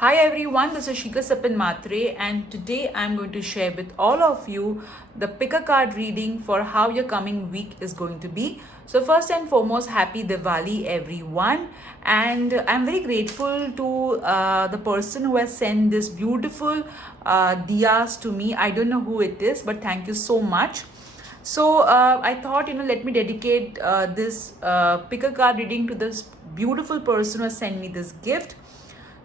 Hi everyone, this is Shika Sapin Matre, and today I'm going to share with all of you the pick a card reading for how your coming week is going to be. So first and foremost, happy Diwali everyone, and I'm very grateful to the person who has sent this beautiful diyas to me. I don't know who it is, but thank you so much. So I thought, let me dedicate this pick a card reading to this beautiful person who has sent me this gift.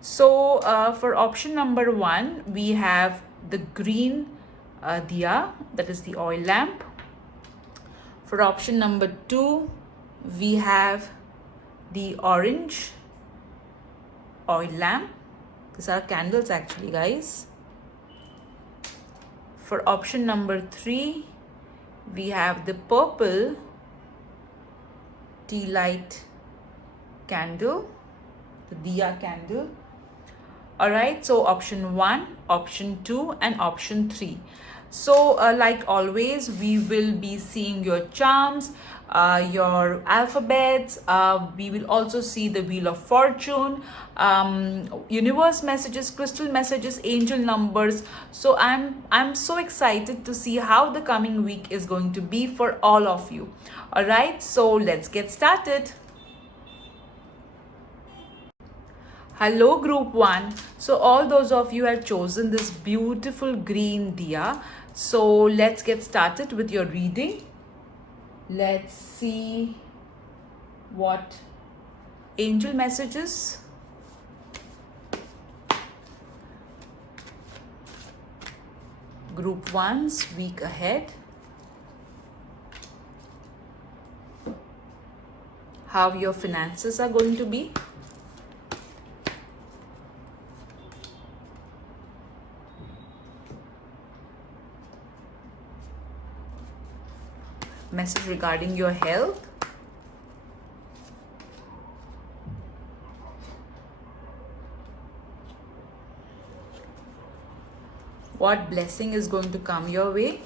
So for option number 1, we have the green diya, that is the oil lamp. For option number 2, we have the orange oil lamp. These are candles actually, guys. For option number 3, we have the purple tea light candle, the diya candle. All right, so option 1, option 2, and option 3. So like always, we will be seeing your charms, your alphabets. We will also see the wheel of fortune, universe messages, crystal messages, angel numbers. So I'm so excited to see how the coming week is going to be for all of you. All right, so let's get started. Hello group 1. So all those of you have chosen this beautiful green diya. So let's get started with your reading. Let's see what angel messages. Group 1's week ahead. How your finances are going to be. Message regarding your health. What blessing is going to come your way?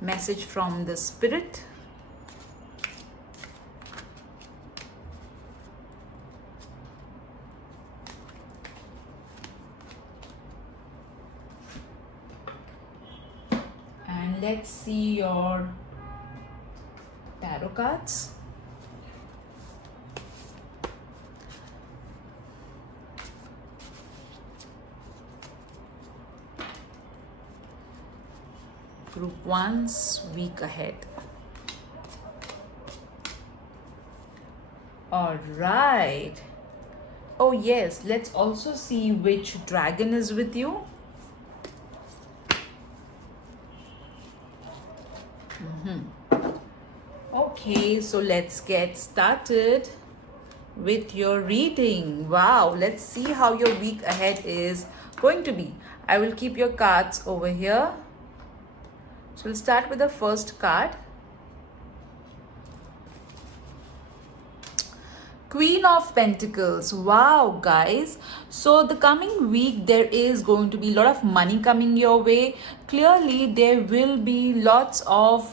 Message from the spirit. And let's see your tarot cards. Group 1's week ahead. All right. Oh yes, let's also see which dragon is with you. Okay, so let's get started with your reading. Wow, let's see how your week ahead is going to be. I will keep your cards over here. So we'll start with the first card. Queen of Pentacles. Wow, guys. So the coming week, there is going to be a lot of money coming your way. Clearly, there will be lots of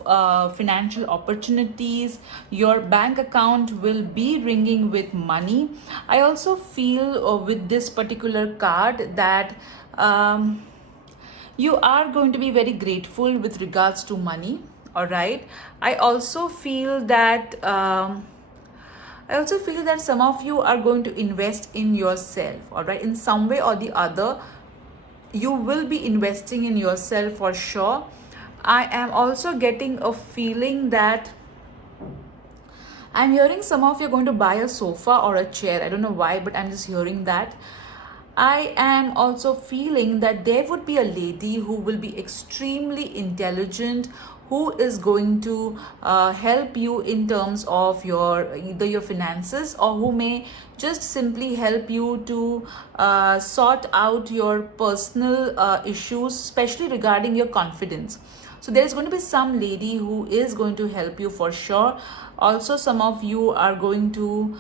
financial opportunities. Your bank account will be ringing with money. I also feel with this particular card that you are going to be very grateful with regards to money. All right. I also feel that some of you are going to invest in yourself. All right, in some way or the other, you will be investing in yourself for sure. I am also getting a feeling that I'm hearing some of you are going to buy a sofa or a chair. I don't know why, but I'm just hearing that. I am also feeling that there would be a lady who will be extremely intelligent, who is going to help you in terms of either your finances, or who may just simply help you to sort out your personal issues, especially regarding your confidence. So there's going to be some lady who is going to help you for sure. Also, some of you are going to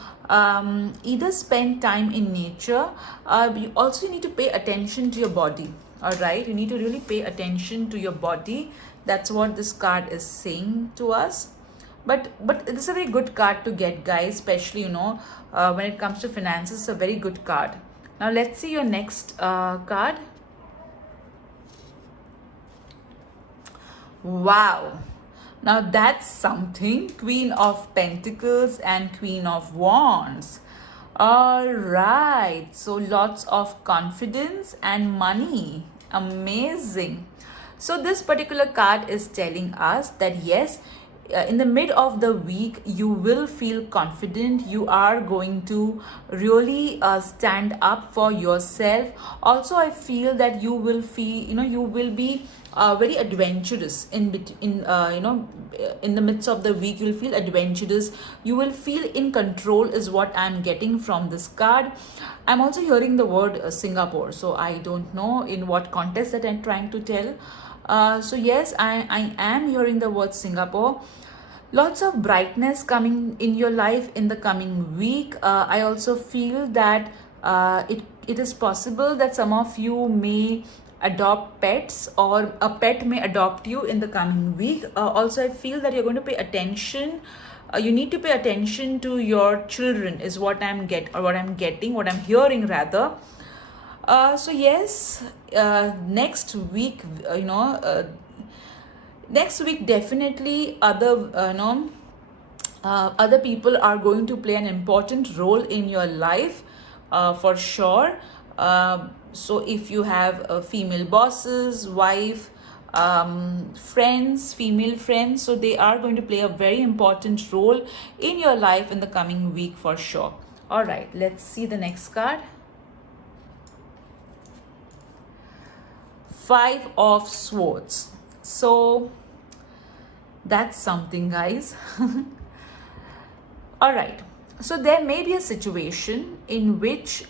either spend time in nature. You also need to pay attention to your body. All right, you need to really pay attention to your body. That's what this card is saying to us. But it's a very good card to get, guys, especially when it comes to finances. It's a very good card. Now let's see your next card. Wow, now that's something. Queen of Pentacles and Queen of Wands. All right, so lots of confidence and money. Amazing. So this particular card is telling us that yes, in the mid of the week you will feel confident. You are going to really stand up for yourself. Also, I feel that you will feel, you will be very adventurous in the midst of the week. You'll feel adventurous, you will feel in control is what I'm getting from this card. I'm also hearing the word Singapore, so I don't know in what context that I'm trying to tell. So yes, I am hearing the word Singapore. Lots of brightness coming in your life in the coming week. I also feel that it is possible that some of you may adopt pets, or a pet may adopt you in the coming week. Also, I feel that you're going to pay attention. You need to pay attention to your children is what I'm hearing rather. So yes, next week, next week definitely other people are going to play an important role in your life, for sure. So if you have female bosses, wife, friends, female friends, so they are going to play a very important role in your life in the coming week for sure. All right, let's see the next card. Five of Swords. So that's something, guys. All right, so there may be a situation in which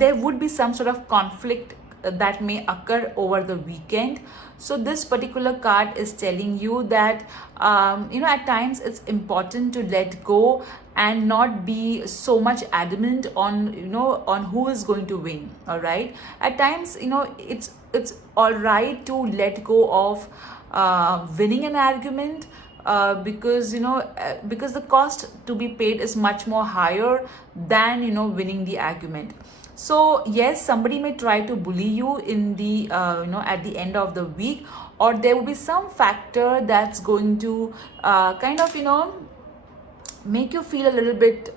there would be some sort of conflict that may occur over the weekend. So this particular card is telling you that at times it's important to let go and not be so much adamant on who is going to win. All right, at times it's all right to let go of winning an argument, because the cost to be paid is much more higher than winning the argument. So yes, somebody may try to bully you in the at the end of the week, or there will be some factor that's going to make you feel a little bit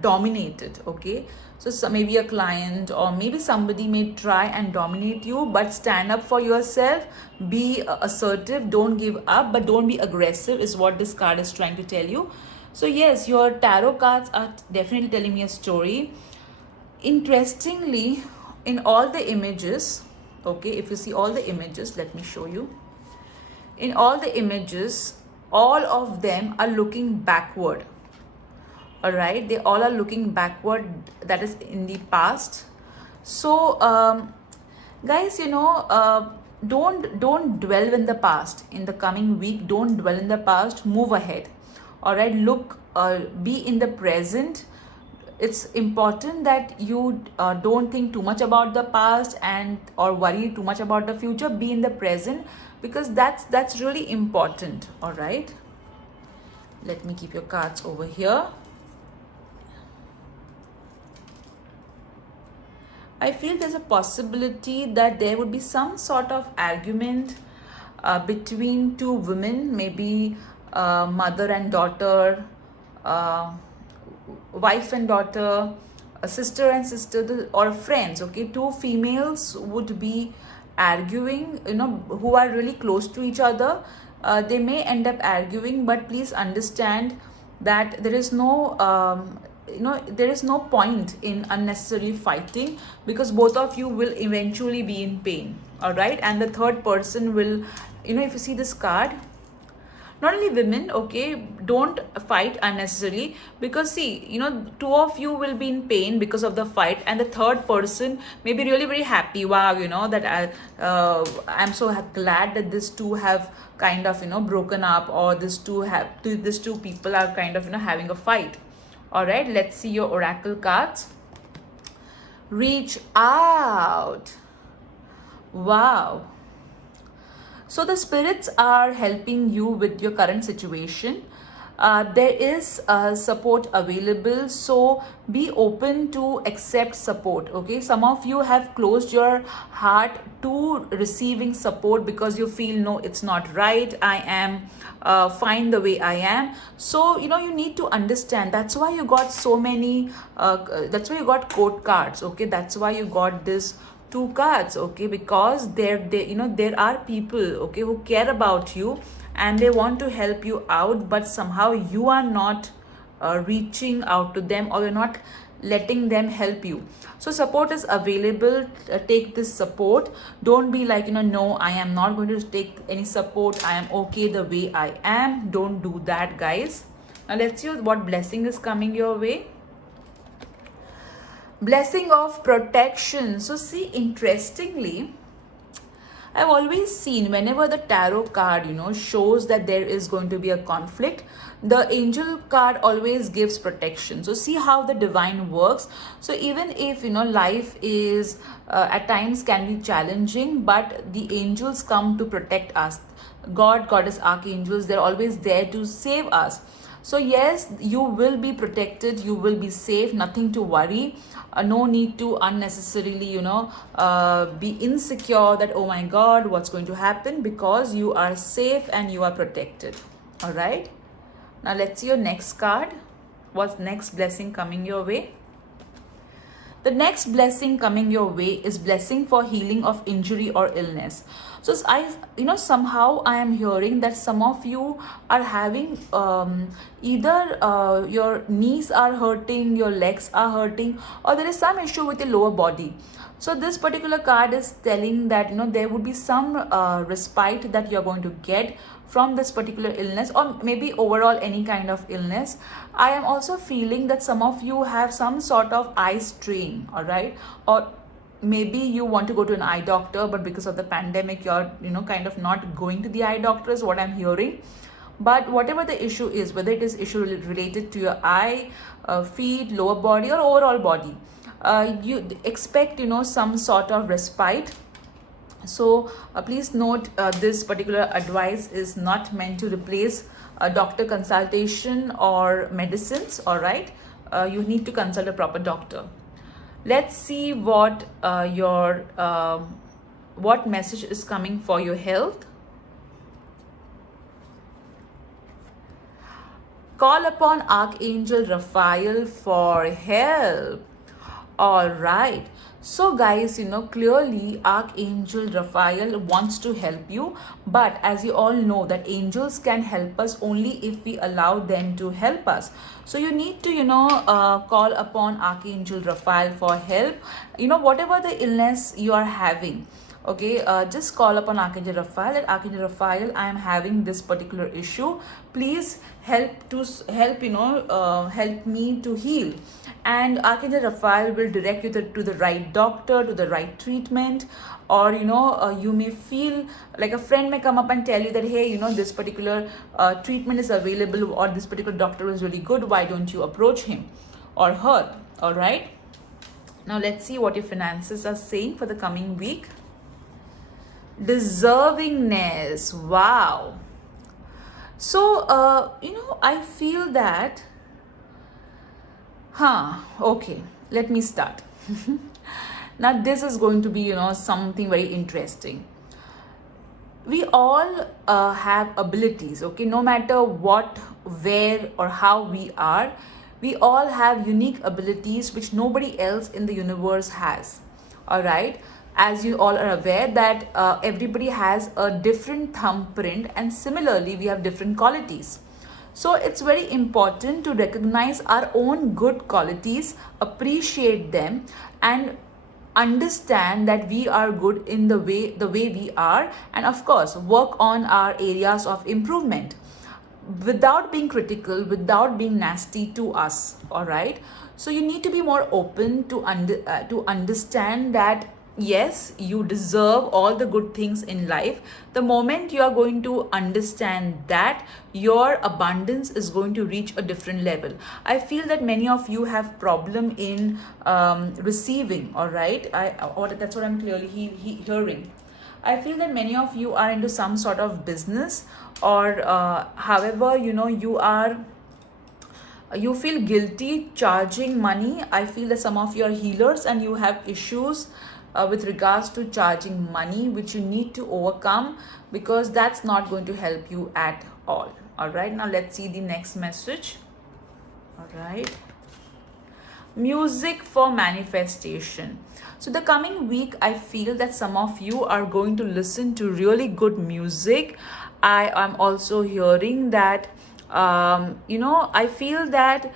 dominated. Okay, so maybe a client or maybe somebody may try and dominate you, but stand up for yourself, be assertive, don't give up, but don't be aggressive is what this card is trying to tell you. So yes, your tarot cards are definitely telling me a story. Interestingly, in all the images, okay, if you see all the images, let me show you. In all the images, all of them are looking backward. All right, they all are looking backward, that is in the past. So guys, don't dwell in the past in the coming week. Don't dwell in the past, move ahead. All right, look, be in the present. It's important that you don't think too much about the past or worry too much about the future. Be in the present, because that's really important. All right, let me keep your cards over here. I feel there's a possibility that there would be some sort of argument between two women, maybe mother and daughter, wife and daughter, a sister and sister, or friends. Okay, two females would be arguing, who are really close to each other. They may end up arguing, but please understand that there is no point in unnecessarily fighting, because both of you will eventually be in pain. All right, and the third person will, if you see this card, not only women, okay, don't fight unnecessarily, because see, two of you will be in pain because of the fight, and the third person may be really very happy. Wow, that I'm so glad that these two have kind of broken up, or these two people are kind of having a fight. All right, let's see your oracle cards. Reach out. Wow. So the spirits are helping you with your current situation. There is support available, so be open to accept support. Okay, some of you have closed your heart to receiving support because you feel, no, it's not right, I am fine the way I am. So you need to understand, that's why you got so many that's why you got court cards. Okay, that's why you got this two cards. Okay, because there are people, okay, who care about you and they want to help you out, but somehow you are not reaching out to them, or you're not letting them help you. So support is available. Take this support. Don't be like, no, I am not going to take any support, I am okay the way I am. Don't do that, guys. Now let's see what blessing is coming your way. Blessing of protection. So see, interestingly, I've always seen whenever the tarot card, shows that there is going to be a conflict, the angel card always gives protection. So see how the divine works. So even if, life is at times can be challenging, but the angels come to protect us. God, goddess, archangels, they're always there to save us. So yes, you will be protected, you will be safe, nothing to worry. No need to unnecessarily, be insecure that, oh my God, what's going to happen, because you are safe and you are protected. All right. Now let's see your next card. What's next blessing coming your way? The next blessing coming your way is blessing for healing of injury or illness. So somehow I am hearing that some of you are having either your knees are hurting, your legs are hurting, or there is some issue with your lower body. So this particular card is telling that there would be some respite that you're going to get from this particular illness, or maybe overall any kind of illness. I am also feeling that some of you have some sort of eye strain. All right, or maybe you want to go to an eye doctor, but because of the pandemic you're kind of not going to the eye doctor, is what I'm hearing. But whatever the issue is, whether it is issue related to your eye, feet, lower body, or overall body, you expect some sort of respite. So please note, this particular advice is not meant to replace a doctor consultation or medicines. All right, you need to consult a proper doctor. Let's see what what message is coming for your health. Call upon Archangel Raphael for help. All right. So guys, clearly Archangel Raphael wants to help you, but as you all know that angels can help us only if we allow them to help us. So you need to, call upon Archangel Raphael for help, whatever the illness you are having. Okay, just call upon Archangel Raphael. That Archangel Raphael, I am having this particular issue. Please help me to heal. And Archangel Raphael will direct you to the right doctor, to the right treatment. Or you may feel like a friend may come up and tell you that, hey, this particular treatment is available, or this particular doctor is really good, why don't you approach him or her? All right, now let's see what your finances are saying for the coming week. Deservingness. Wow. So I feel that okay, let me start. Now this is going to be something very interesting. We all have abilities. Okay, no matter what, where, or how we are, we all have unique abilities which nobody else in the universe has. All right, as you all are aware that everybody has a different thumbprint, and similarly we have different qualities. So it's very important to recognize our own good qualities, appreciate them, and understand that we are good in the way we are, and of course work on our areas of improvement. without being critical, without being nasty to us. All right, so you need to be more open to understand that yes, you deserve all the good things in life. The moment you are going to understand that, your abundance is going to reach a different level. I feel that many of you have problem in receiving. All right, that's what I'm clearly hearing. I feel that many of you are into some sort of business, or however, you feel guilty charging money. I feel that some of you are healers and you have issues with regards to charging money, which you need to overcome, because that's not going to help you at all. All right, now let's see the next message. All right, music for manifestation. So the coming week, I feel that some of you are going to listen to really good music. I am also hearing that I feel that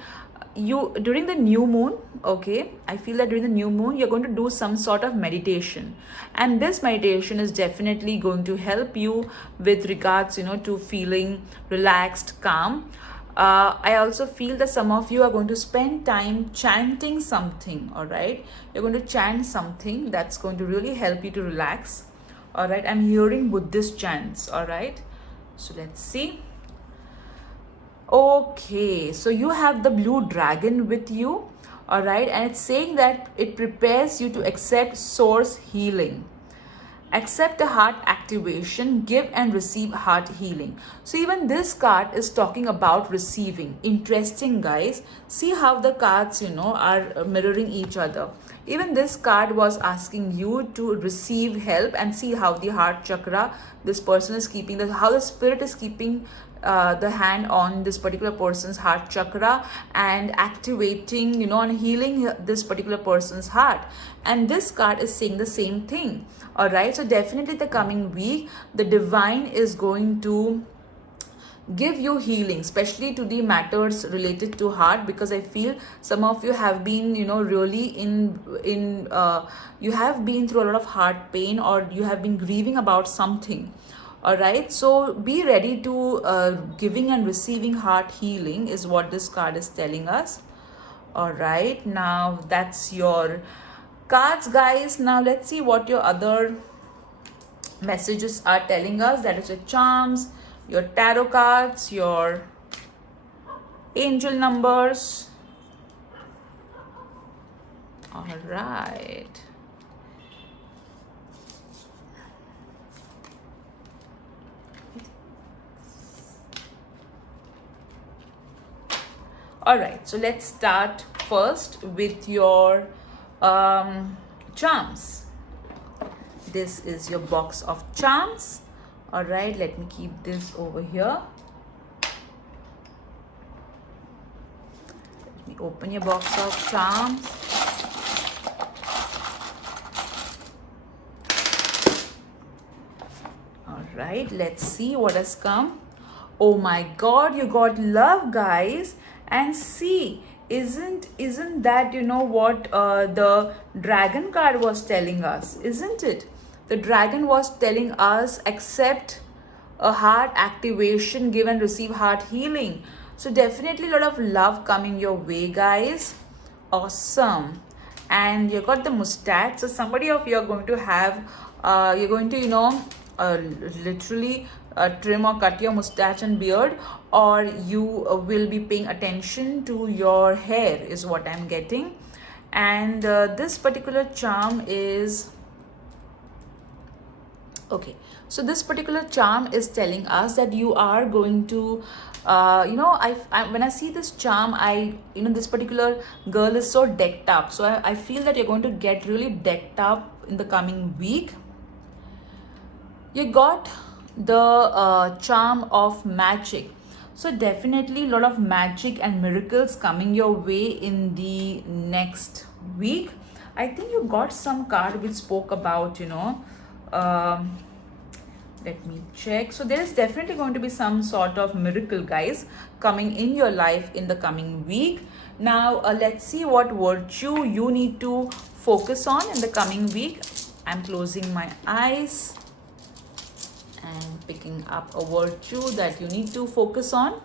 you during the new moon, okay, I feel that during the new moon you're going to do some sort of meditation, and this meditation is definitely going to help you with regards to feeling relaxed, calm. I also feel that some of you are going to spend time chanting something. All right, you're going to chant something that's going to really help you to relax. All right, I'm hearing Buddhist chants. All right, so let's see. Okay, so you have the blue dragon with you. All right, and it's saying that it prepares you to accept source healing. Accept a heart activation, give and receive heart healing. So even this card is talking about receiving. Interesting, guys. See how the cards are mirroring each other. Even this card was asking you to receive help, and see how the heart chakra, this person is keeping how the spirit is keeping the hand on this particular person's heart chakra and activating and healing this particular person's heart. And this card is saying the same thing. All right, so definitely the coming week the divine is going to give you healing, especially to the matters related to heart, because I feel some of you have been really in you have been through a lot of heart pain, or you have been grieving about something. All right, so be ready to giving and receiving heart healing is what this card is telling us. All right, now that's your cards, guys. Now let's see what your other messages are telling us. That is your charms, your tarot cards, your angel numbers. All right. All right, so let's start first with your charms. This is your box of charms. All right, let me keep this over here. Let me open your box of charms. All right, let's see what has come. Oh my God, you got love, guys. And see, isn't that what the dragon card was telling us, isn't it? The dragon was telling us accept a heart activation, give and receive heart healing. So definitely a lot of love coming your way, guys. Awesome. And you got the mustache, so somebody of you are going to have you're going to literally trim or cut your mustache and beard, or you will be paying attention to your hair is what I'm getting. And this particular charm is okay, so this particular charm is telling us that you are going to when I see this charm, this particular girl is so decked up, so I feel that you're going to get really decked up in the coming week. You got the charm of magic, so definitely a lot of magic and miracles coming your way in the next week. I think you got some card which spoke about let me check. So there is definitely going to be some sort of miracle, guys, coming in your life in the coming week. Now let's see what virtue you need to focus on in the coming week. I'm closing my eyes and picking up a virtue that you need to focus on.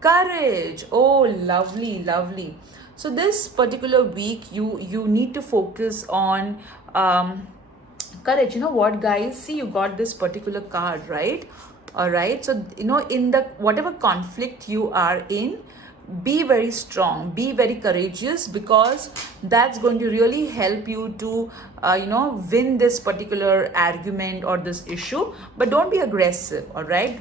Courage. Oh, lovely, lovely. So this particular week, you need to focus on courage. You know what, guys? See, you got this particular card, right? All right. So in the whatever conflict you are in, be very strong, be very courageous, because that's going to really help you to win this particular argument or this issue. But don't be aggressive. All right,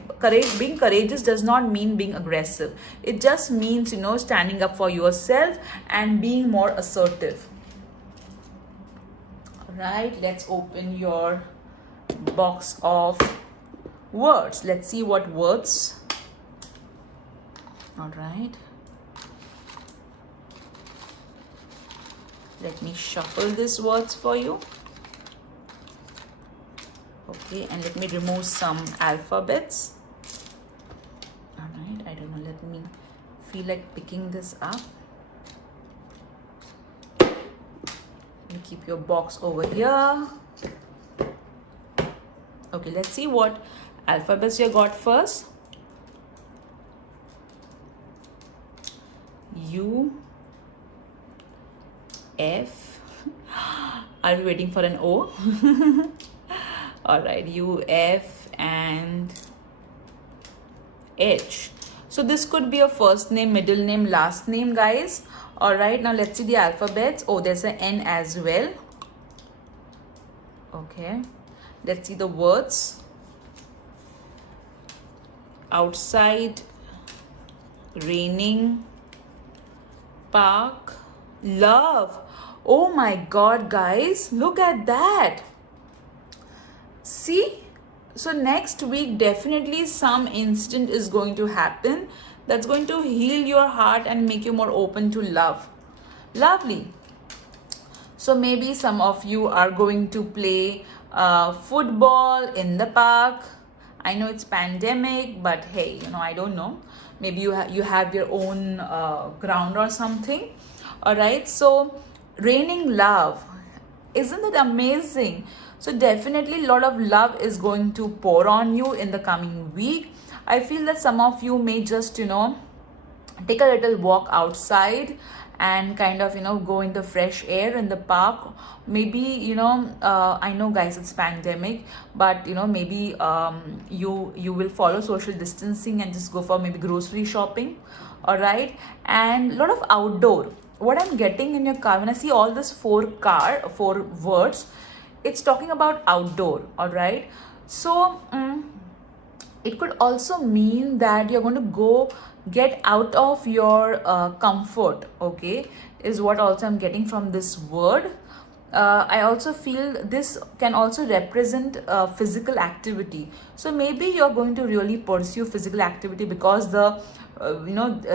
being courageous does not mean being aggressive. It just means standing up for yourself and being more assertive. All right, let's open your box of words. Let's see what words. All right, let me shuffle these words for you. Okay, and let me remove some alphabets. All right, I don't know, let me feel like picking this up. You keep your box over here. Okay, let's see what alphabets you got first. U, F. Are we waiting for an O? All right, U, F, and H. So this could be a first name, middle name, last name, guys. All right, now let's see the alphabets. Oh, there's an N as well. Okay, let's see the words. Outside, raining, park, love. Oh my God, guys, look at that. See? So next week, definitely some incident is going to happen that's going to heal your heart and make you more open to love. Lovely. So maybe some of you are going to play football in the park. I know it's pandemic, but hey, I don't know. Maybe you have your own ground or something. All right. So raining love. Isn't it amazing? So definitely a lot of love is going to pour on you in the coming week. I feel that some of you may just, take a little walk outside and kind of, go in the fresh air in the park. Maybe, I know, guys, it's pandemic, but, maybe you will follow social distancing and just go for maybe grocery shopping. All right. And a lot of outdoor. What I'm getting in your card, when I see all this four words, it's talking about outdoor. All right. So it could also mean that you're going to go get out of your comfort. Okay, is what also I'm getting from this word. I also feel this can also represent physical activity. So maybe you're going to really pursue physical activity, because the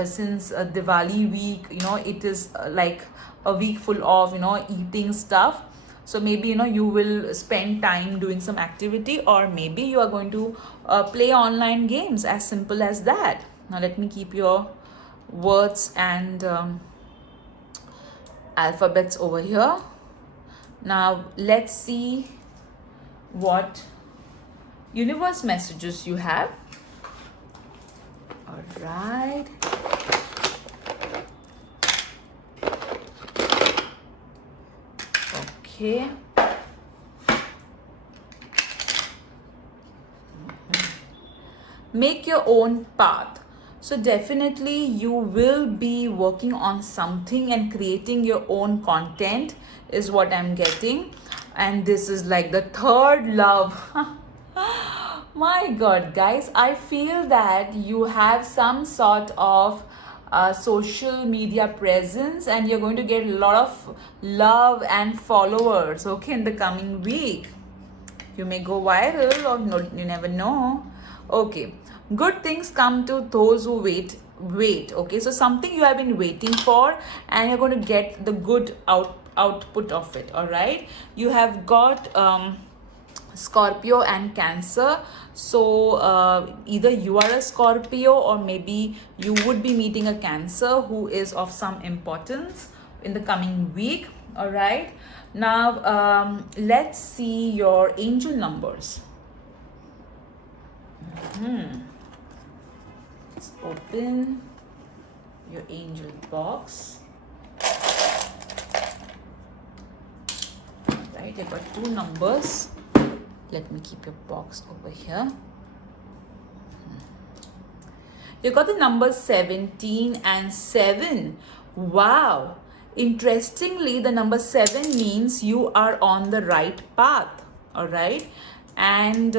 since Diwali week, it is like a week full of eating stuff. So maybe you will spend time doing some activity, or maybe you are going to play online games, as simple as that. Now let me keep your words and alphabets over here. Now let's see what universe messages you have. All right. Okay. Make your own path. So definitely you will be working on something and creating your own content, is what I'm getting. And this is like the third love. My God, guys, I feel that you have some sort of social media presence, and you're going to get a lot of love and followers, okay, in the coming week. You may go viral, or no, you never know. Okay, good things come to those who wait. Okay, so something you have been waiting for, and you're going to get the good output of it. All right, you have got Scorpio and Cancer. So either you are a Scorpio, or maybe you would be meeting a Cancer who is of some importance in the coming week. All right, now let's see your angel numbers. Let's open. your angel box. Right, I got 2 numbers. Let me keep your box over here. You got the numbers 17 and 7. Wow. Interestingly, the number 7 means you are on the right path. All right. And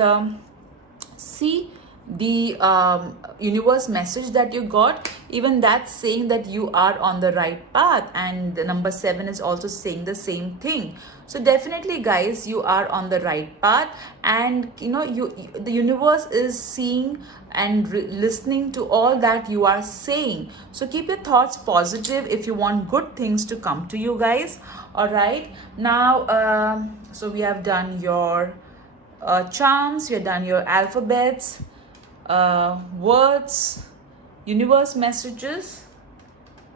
see the universe message that you got, even that's saying that you are on the right path, and the number 7 is also saying the same thing. So definitely guys, you are on the right path, and you know, the universe is seeing and listening to all that you are saying. So keep your thoughts positive if you want good things to come to you guys. All right, now so we have done your charms, we have done your alphabets, words, universe messages,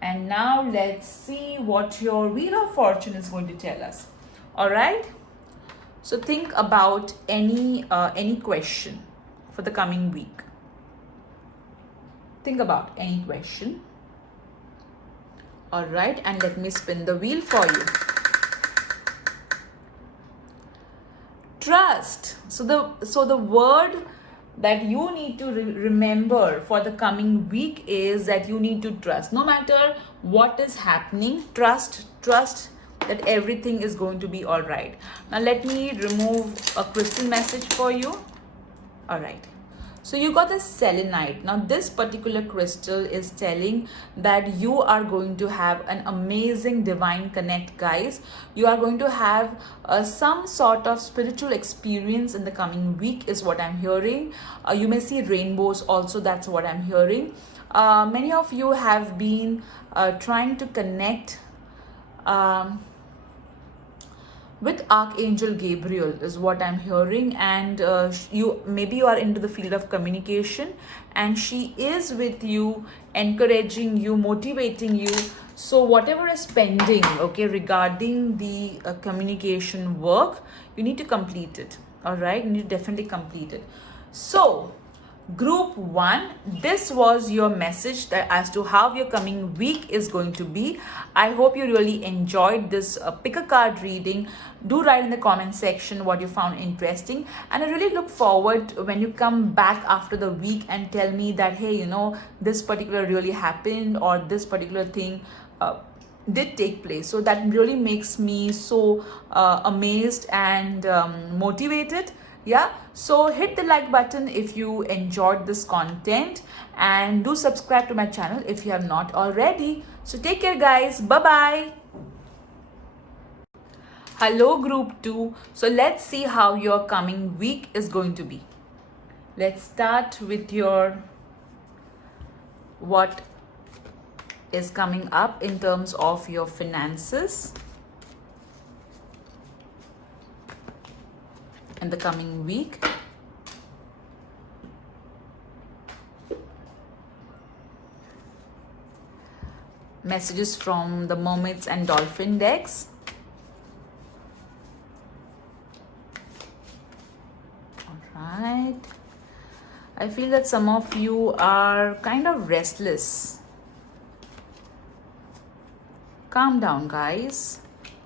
and now let's see what your Wheel of Fortune is going to tell us. All right, so think about any question for the coming week. Think about any question. All right, and let me spin the wheel for you. Trust. So the word that you need to remember for the coming week is that you need to trust. No matter what is happening, trust that everything is going to be all right. Now let me remove a crystal message for you. All right. So you got the selenite. Now this particular crystal is telling that you are going to have an amazing divine connect, guys. You are going to have some sort of spiritual experience in the coming week is what I'm hearing. You may see rainbows also, that's what I'm hearing. Many of you have been trying to connect with Archangel Gabriel is what I'm hearing, and you are into the field of communication, and she is with you, encouraging you, motivating you. So whatever is pending, okay, regarding the communication work, you need to complete it. All right, you need to definitely complete it. So Group 1, this was your message that as to how your coming week is going to be. I hope you really enjoyed this pick a card reading. Do write in the comment section what you found interesting, and I really look forward when you come back after the week and tell me that, hey, you know, this particular really happened, or this particular thing did take place. So that really makes me so amazed and motivated. Yeah, so hit the like button if you enjoyed this content, and do subscribe to my channel if you have not already. So take care guys, bye bye. Hello Group 2. So let's see how your coming week is going to be. Let's start with your what is coming up in terms of your finances in the coming week. Messages from the Mermaids and Dolphin decks. All right. I feel that some of you are kind of restless. Calm down, guys.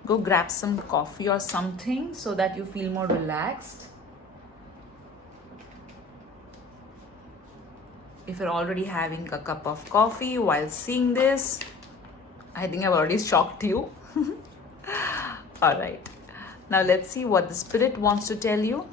Go grab some coffee or something so that you feel more relaxed. If you're already having a cup of coffee while seeing this, I think I've already shocked you. All right. Now let's see what the spirit wants to tell you.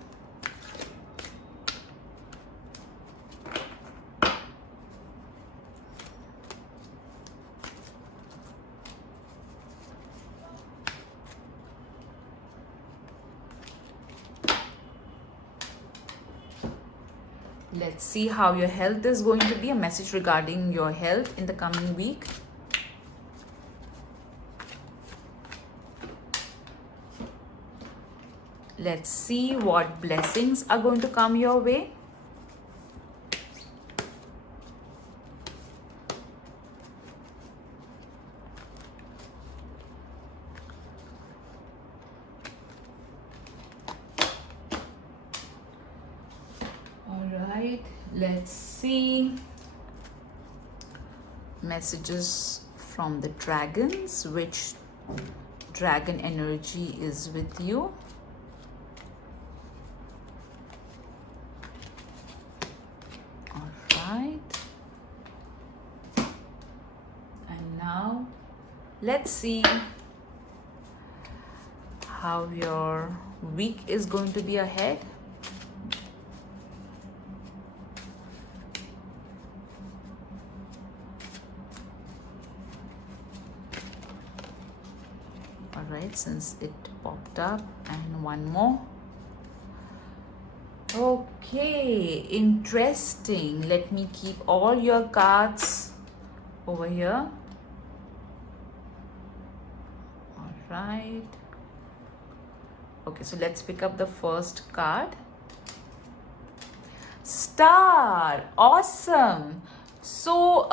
Let's see how your health is going to be. A message regarding your health in the coming week. Let's see what blessings are going to come your way. All right, let's see messages from the dragons, which dragon energy is with you. All right. And now let's see how your week is going to be ahead. All right, since it popped up, and one more. Okay, interesting. Let me keep all your cards over here. All right. Okay, so let's pick up the first card. Star. Awesome. So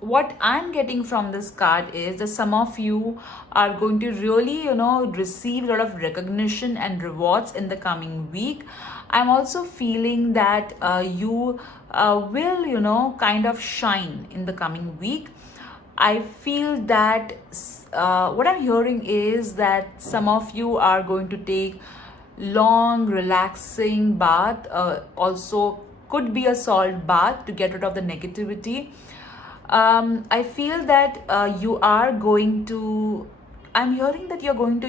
what I'm getting from this card is that some of you are going to really, receive a lot of recognition and rewards in the coming week. I'm also feeling that you will, kind of shine in the coming week. I feel that what I'm hearing is that some of you are going to take long, relaxing bath. Also, could be a salt bath to get rid of the negativity. I feel that you are going to. I'm hearing that you're going to,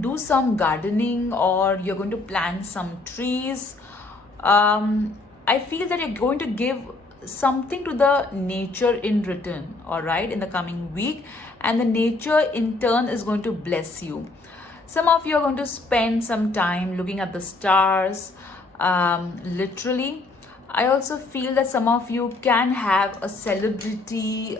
do some gardening, or you're going to plant some trees. I feel that you're going to give something to the nature in return, all right, in the coming week, and the nature in turn is going to bless you. Some of you are going to spend some time looking at the stars, literally. I also feel that some of you can have a celebrity,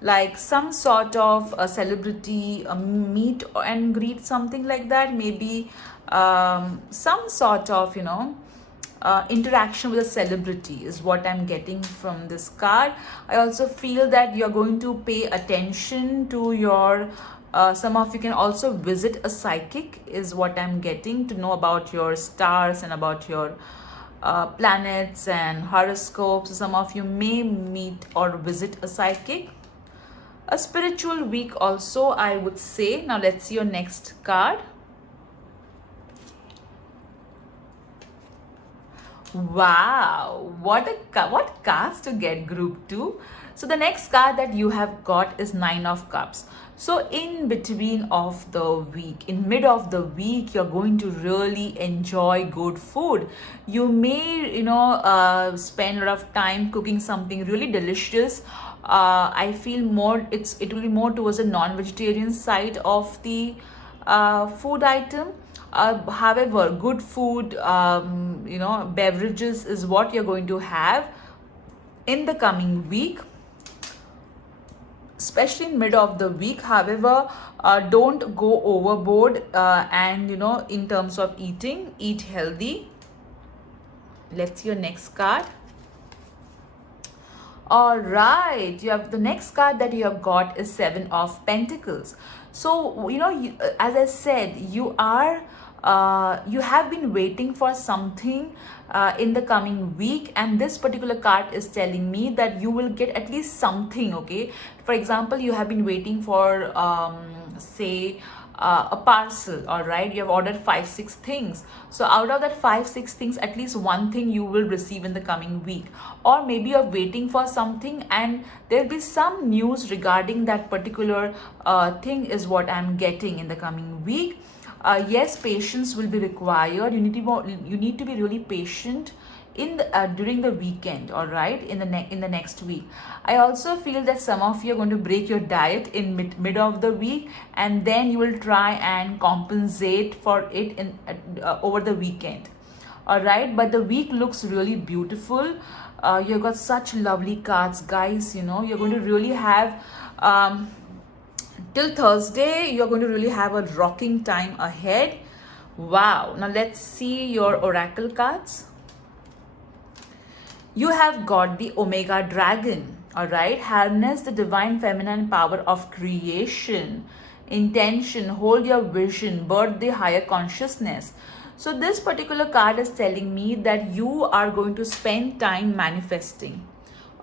like some sort of a celebrity meet and greet, something like that. Maybe some sort of, interaction with a celebrity is what I'm getting from this card. I also feel that you're going to pay attention to your some of you can also visit a psychic, is what I'm getting, to know about your stars and about your planets and horoscopes. So some of you may meet or visit a psychic. A spiritual week also, I would say. Now let's see your next card. Wow, what cards to get, group 2. So the next card that you have got is 9 of Cups. So in between of the week, in mid of the week, you're going to really enjoy good food. You may, spend a lot of time cooking something really delicious. I feel it will be more towards the non-vegetarian side of the food item. However, good food, beverages is what you're going to have in the coming week, especially in mid of the week. However, don't go overboard, and in terms of eating, eat healthy. Let's see your next card. All right, you have the next card that you have got is 7 of Pentacles. So as I said, you have been waiting for something in the coming week, and this particular card is telling me that you will get at least something. Okay, for example, you have been waiting for say a parcel. All right, you have ordered 5-6 things. So out of that 5-6 things, at least one thing you will receive in the coming week. Or maybe you're waiting for something and there'll be some news regarding that particular thing, is what I'm getting in the coming week. Yes, patience will be required. You need to be really patient in during the weekend, all right, in the next week. I also feel that some of you are going to break your diet in mid of the week, and then you will try and compensate for it in over the weekend, all right. But the week looks really beautiful. You've got such lovely cards, guys. You're going to really have till Thursday, you're going to really have a rocking time ahead. Wow. Now let's see your oracle cards. You have got the Omega Dragon, all right. Harness the divine feminine power of creation, intention, hold your vision, birth the higher consciousness. So this particular card is telling me that you are going to spend time manifesting.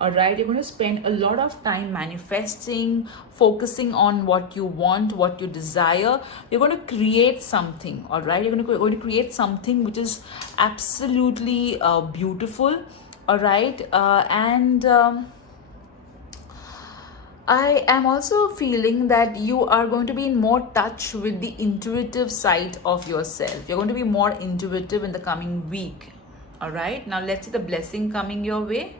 All right, you're going to spend a lot of time manifesting, focusing on what you want, what you desire. You're going to create something. All right, you're going to create something which is absolutely beautiful. All right, and I am also feeling that you are going to be in more touch with the intuitive side of yourself. You're going to be more intuitive in the coming week. All right, now let's see the blessing coming your way.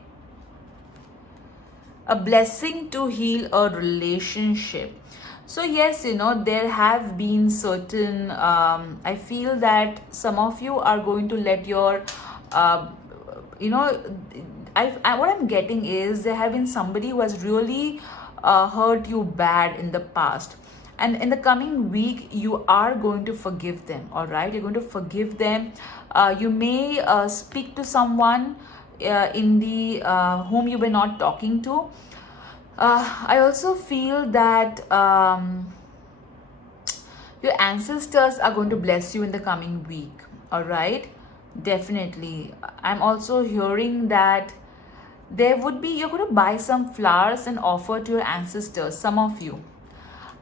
A blessing to heal a relationship. So yes, there have been certain, I feel that some of you are going to let your, you know, what I'm getting is there have been somebody who has really hurt you bad in the past, and in the coming week you are going to forgive them. All right, you're going to forgive them. You may speak to someone in the whom you were not talking to. I also feel that your ancestors are going to bless you in the coming week. All right, definitely. I'm also hearing that there would be, you're going to buy some flowers and offer to your ancestors, some of you.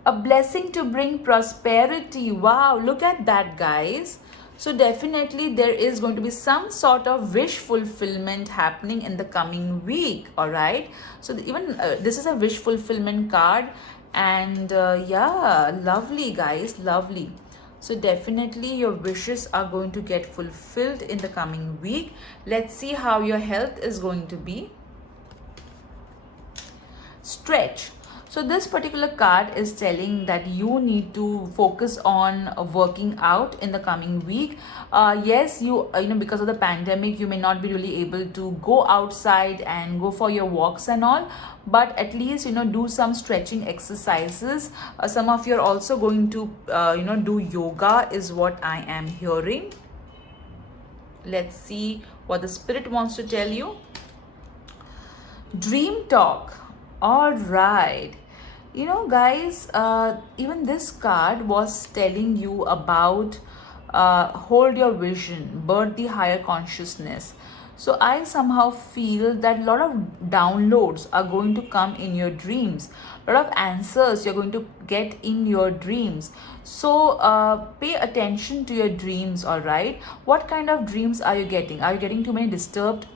A blessing to bring prosperity. Wow, look at that, guys. So definitely there is going to be some sort of wish fulfillment happening in the coming week. All right, so even this is a wish fulfillment card, and yeah, lovely, guys, lovely. So definitely your wishes are going to get fulfilled in the coming week. Let's see how your health is going to be. Stretch. So this particular card is telling that you need to focus on working out in the coming week. Yes, you know, because of the pandemic, you may not be really able to go outside and go for your walks and all, but at least, do some stretching exercises. Some of you are also going to do yoga, is what I am hearing. Let's see what the spirit wants to tell you. Dream talk. All right, guys, even this card was telling you about hold your vision, birth the higher consciousness. So I somehow feel that a lot of downloads are going to come in your dreams, a lot of answers you're going to get in your dreams. So pay attention to your dreams. All right, what kind of dreams are you getting? Are you getting too many disturbed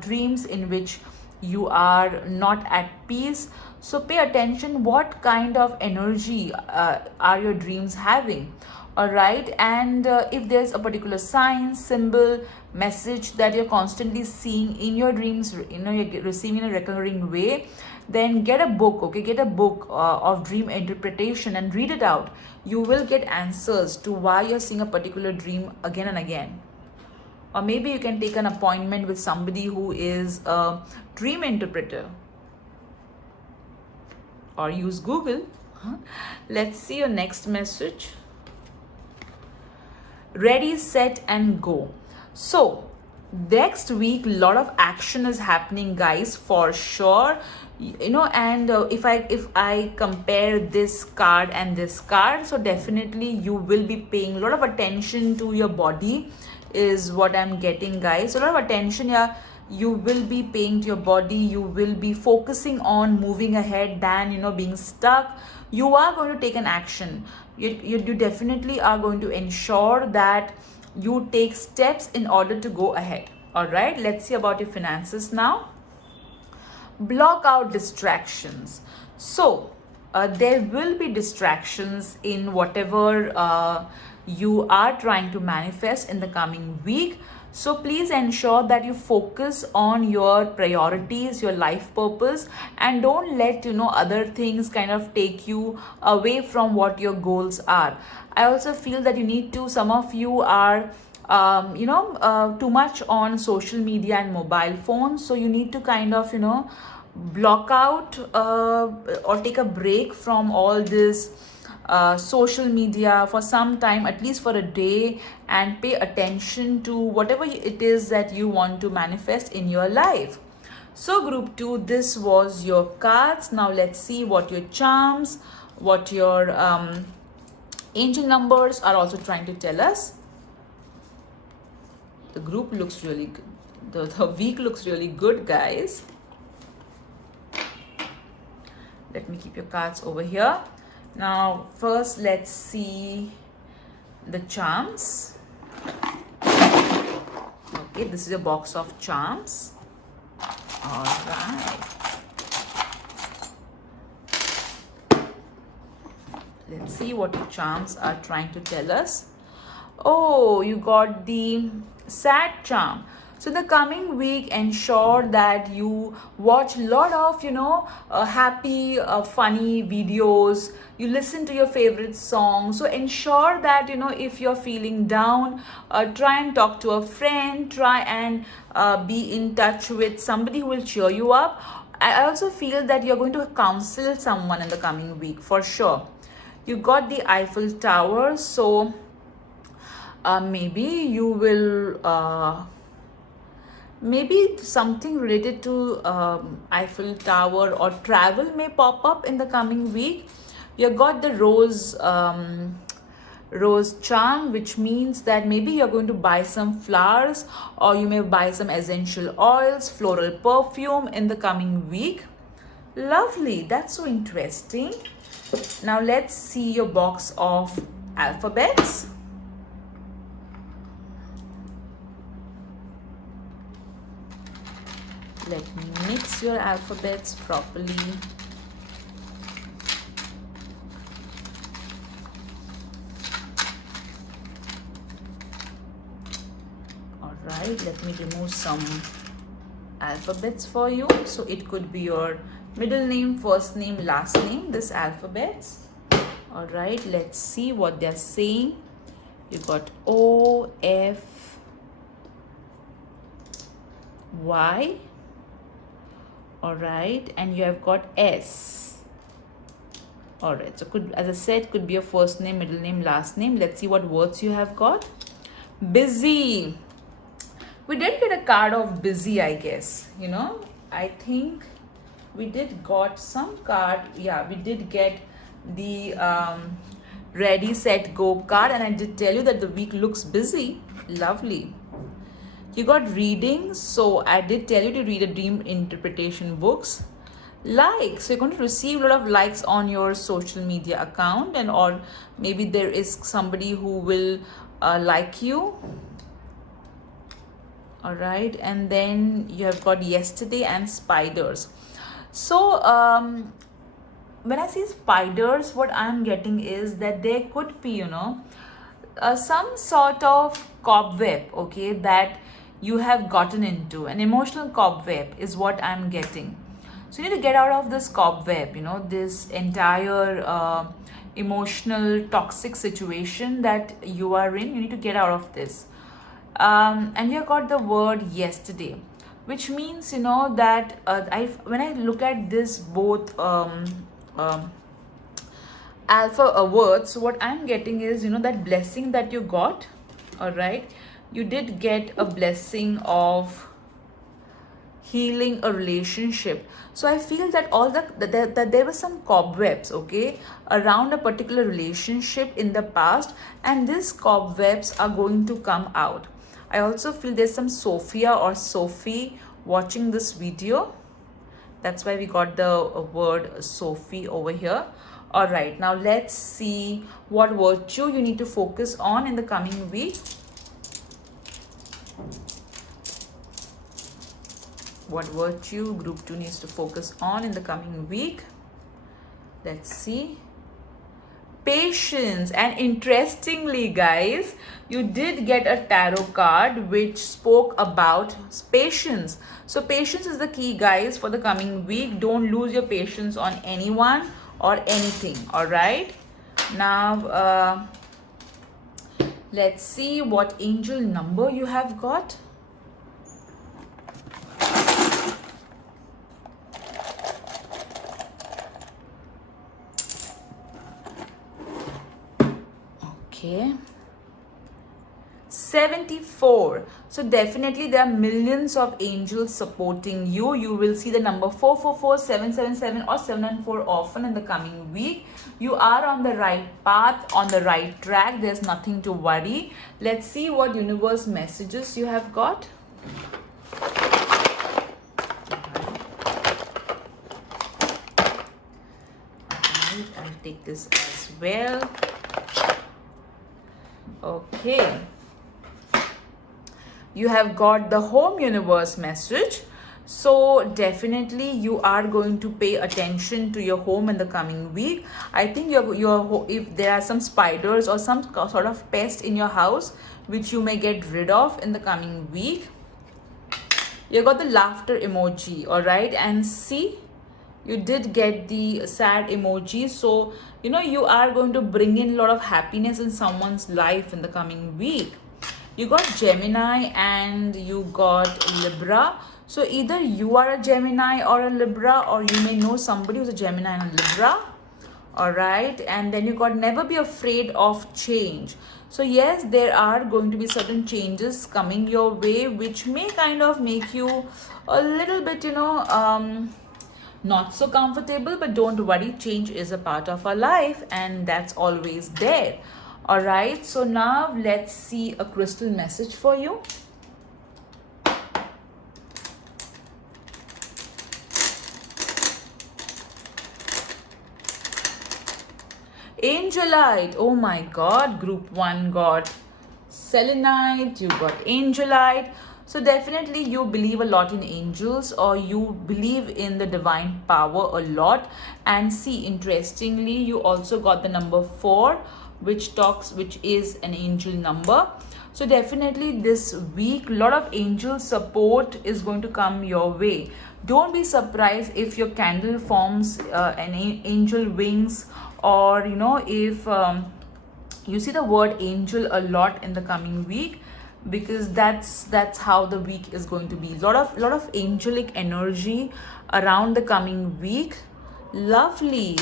dreams in which you are not at peace? So pay attention, what kind of energy are your dreams having? All right, and if there's a particular sign, symbol, message that you're constantly seeing in your dreams, you're receiving in a recurring way, then get a book. Okay, get a book of dream interpretation and read it out. You will get answers to why you're seeing a particular dream again and again. Or maybe you can take an appointment with somebody who is a dream interpreter, or use Google. Let's see your next message. Ready, set, and go. So next week, a lot of action is happening, guys, for sure. And if I compare this card and this card, so definitely you will be paying a lot of attention to your body, is what I'm getting, guys. So a lot of attention, yeah, you will be paying to your body. You will be focusing on moving ahead than being stuck. You are going to take an action. You definitely are going to ensure that you take steps in order to go ahead. All right, let's see about your finances now. Block out distractions. So there will be distractions in whatever you are trying to manifest in the coming week. So please ensure that you focus on your priorities, your life purpose, and don't let other things kind of take you away from what your goals are. I also feel that you need to, some of you are too much on social media and mobile phones, so you need to kind of block out or take a break from all this social media for some time, at least for a day, and pay attention to whatever it is that you want to manifest in your life. So group 2, this was your cards. Now let's see what your charms, what your angel numbers are also trying to tell us. The group looks really good. The week looks really good, guys. Let me keep your cards over here. Now, first, let's see the charms. Okay, this is a box of charms. All right. Let's see what your charms are trying to tell us. Oh, you got the sad charm. So the coming week, ensure that you watch a lot of, happy, funny videos. You listen to your favorite songs. So ensure that, if you're feeling down, try and talk to a friend. Try and be in touch with somebody who will cheer you up. I also feel that you're going to counsel someone in the coming week for sure. You got the Eiffel Tower. So maybe you will... maybe something related to Eiffel Tower or travel may pop up in the coming week. You got the rose charm, which means that maybe you're going to buy some flowers, or you may buy some essential oils, floral perfume in the coming week. Lovely, that's so interesting. Now let's see your box of alphabets. Let me mix your alphabets properly. Alright, let me remove some alphabets for you. So it could be your middle name, first name, last name, this alphabets. Alright, let's see what they're saying. You got O, F, Y. Alright, and you have got S. Alright, so as I said, could be your first name, middle name, last name. Let's see what words you have got. Busy. We did get a card of busy, I guess. I think we did got some card. Yeah, we did get the ready, set, go card. And I did tell you that the week looks busy. Lovely. You got readings, so I did tell you to read a dream interpretation books. Likes, so you're going to receive a lot of likes on your social media account, and or maybe there is somebody who will like you. All right, and then you have got yesterday and spiders. So when I see spiders, what I'm getting is that there could be, some sort of cobweb, okay, that you have gotten into. An emotional cobweb is what I'm getting. So you need to get out of this cobweb, this entire emotional toxic situation that you are in. You need to get out of this. And you got the word yesterday, which means, that when I look at this both alpha words, what I'm getting is, that blessing that you got. All right, you did get a blessing of healing a relationship. So I feel that that there were some cobwebs, okay, around a particular relationship in the past, and these cobwebs are going to come out. I also feel there's some Sophia or Sophie watching this video. That's why we got the word Sophie over here. All right, now let's see what virtue you need to focus on in the coming week. What virtue group 2 needs to focus on in the coming week. Let's see. Patience. And interestingly, guys, you did get a tarot card which spoke about patience. So patience is the key, guys, for the coming week. Don't lose your patience on anyone or anything. All right, now let's see what angel number you have got. Okay, 74. So definitely there are millions of angels supporting you. You will see the number 444, 777 or 794 often in the coming week. You are on the right path, on the right track. There's nothing to worry. Let's see what universe messages you have got. take this as well. Okay. You have got the home universe message. So definitely you are going to pay attention to your home in the coming week. I think if there are some spiders or some sort of pest in your house which you may get rid of in the coming week. You got the laughter emoji, all right? And see, you did get the sad emoji. So you are going to bring in a lot of happiness in someone's life in the coming week. You got Gemini and you got Libra. So either you are a Gemini or a Libra, or you may know somebody who's a Gemini and a Libra. All right. And then you got never be afraid of change. So yes, there are going to be certain changes coming your way, which may kind of make you a little bit, not so comfortable, but don't worry, change is a part of our life and that's always there. All right, so now let's see a crystal message for you. Angelite, oh my god, group 1 got selenite, you got angelite. So definitely you believe a lot in angels, or you believe in the divine power a lot. And see, interestingly, you also got the number 4, which is an angel number. So definitely this week, a lot of angel support is going to come your way. Don't be surprised if your candle forms an angel wings, or if you see the word angel a lot in the coming week, because that's how the week is going to be. Lot of angelic energy around the coming week. Lovely.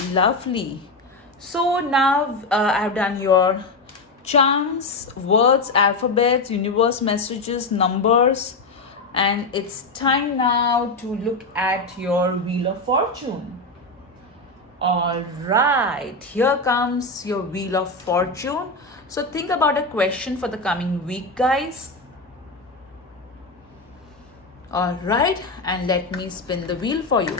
So now I've done your charms, words, alphabets, universe messages, numbers, and it's time now to look at your Wheel of Fortune. All right, here comes your Wheel of Fortune. So think about a question for the coming week, guys. All right, and let me spin the wheel for you.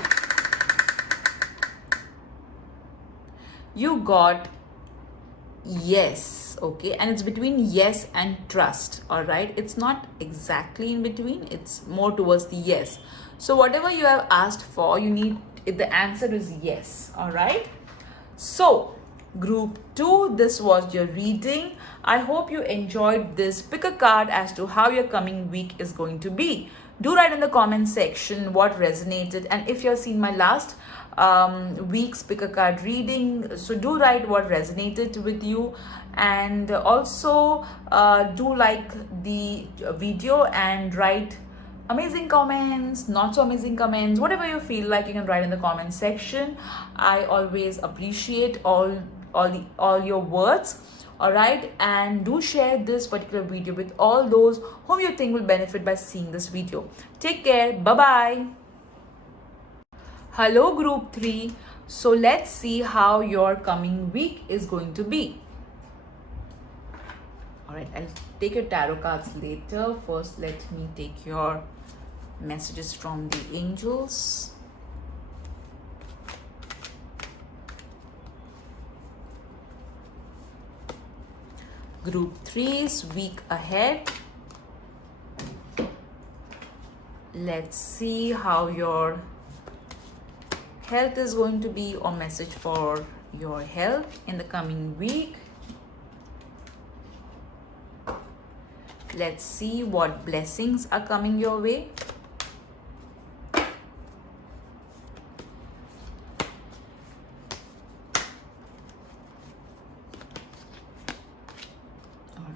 You got yes, okay, and it's between yes and trust. All right, it's not exactly in between, it's more towards the yes. So whatever you have asked for, the answer is yes. All right, so group 2, this was your reading. I hope you enjoyed this. Pick a card as to how your coming week is going to be. Do write in the comment section what resonated, and if you've seen my last week's pick a card reading, so do write what resonated with you, and also do like the video and write amazing comments, not so amazing comments, whatever you feel like you can write in the comment section. I always appreciate all your words. All right, and do share this particular video with all those whom you think will benefit by seeing this video. Take care. Bye bye. Hello group 3. So let's see how your coming week is going to be. All right, I'll take your tarot cards later. First, let me take your messages from the angels. Group 3's week ahead. Let's see how your health is going to be, or message for your health in the coming week. Let's see what blessings are coming your way.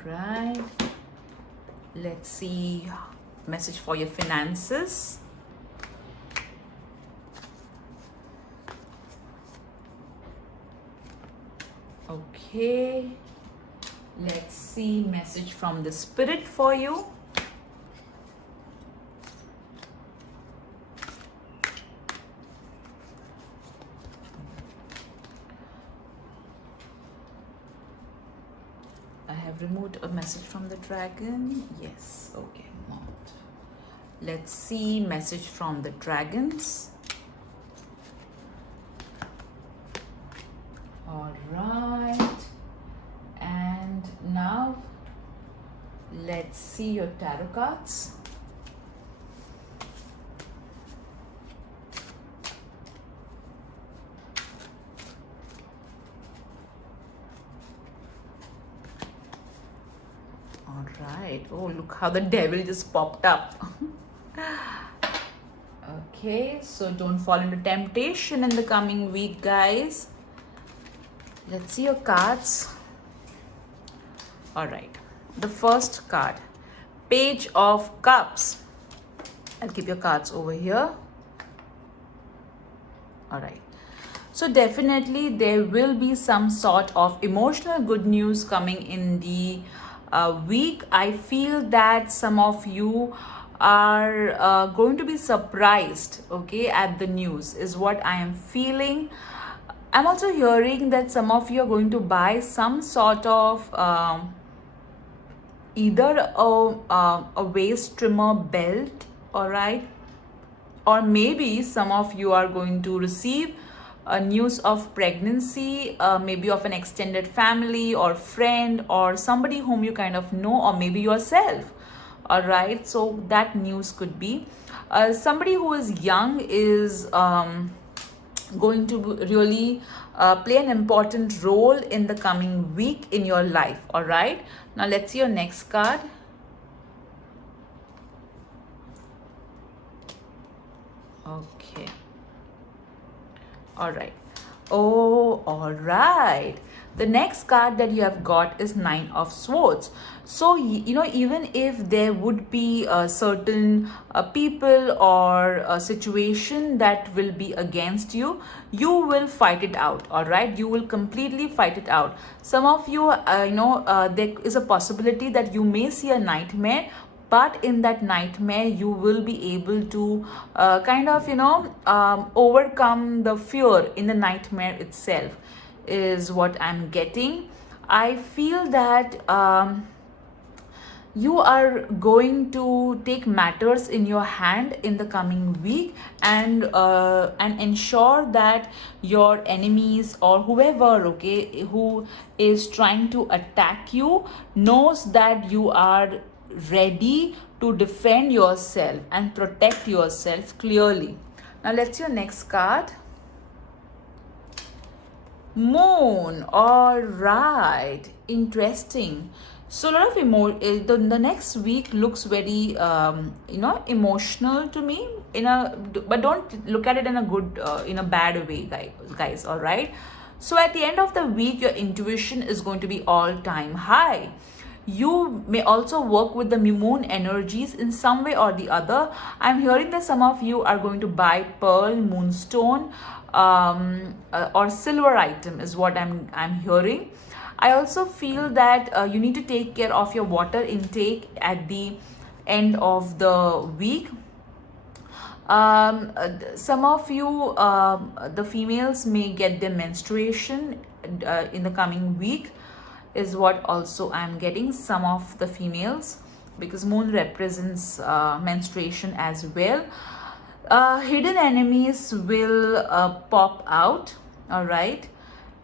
Right, let's see message for your finances. Okay, let's see message from the spirit for you. Removed a message from the dragon. Yes, okay, not. Let's see message from the dragons. All right. And now let's see your tarot cards. All right. Oh, look how the devil just popped up. Okay, so don't fall into temptation in the coming week, guys. Let's see your cards. All right. The first card, Page of Cups. I'll keep your cards over here. All right. So definitely there will be some sort of emotional good news coming in the week. I feel that some of you are going to be surprised, okay, at the news is what I am feeling. I'm also hearing that some of you are going to buy some sort of either a waist trimmer belt, all right, or maybe some of you are going to receive a news of pregnancy, maybe of an extended family or friend or somebody whom you kind of know, or maybe yourself. All right, so that news could be somebody who is young is going to really play an important role in the coming week in your life. All right, now let's see your next card. Okay. All right. Oh, all right. The next card that you have got is Nine of Swords. So, even if there would be certain people or a situation that will be against you, you will fight it out, all right? You will completely fight it out. Some of you, there is a possibility that you may see a nightmare, but in that nightmare you will be able to overcome the fear in the nightmare itself is what I'm getting. I feel that you are going to take matters in your hand in the coming week and ensure that your enemies or whoever, okay, who is trying to attack you knows that you are ready to defend yourself and protect yourself clearly. Now let's see your next card. Moon. All right, interesting. So a lot of the next week looks very emotional to me but don't look at it in a good in a bad way, guys. All right, so at the end of the week your intuition is going to be all time high. You may also work with the moon energies in some way or the other. I'm hearing that some of you are going to buy pearl, moonstone, or silver item is what I'm hearing. I also feel that you need to take care of your water intake at the end of the week. Some of you, the females may get their menstruation in the coming week is what also I'm getting, some of the females, because moon represents menstruation as well. Hidden enemies will pop out, all right,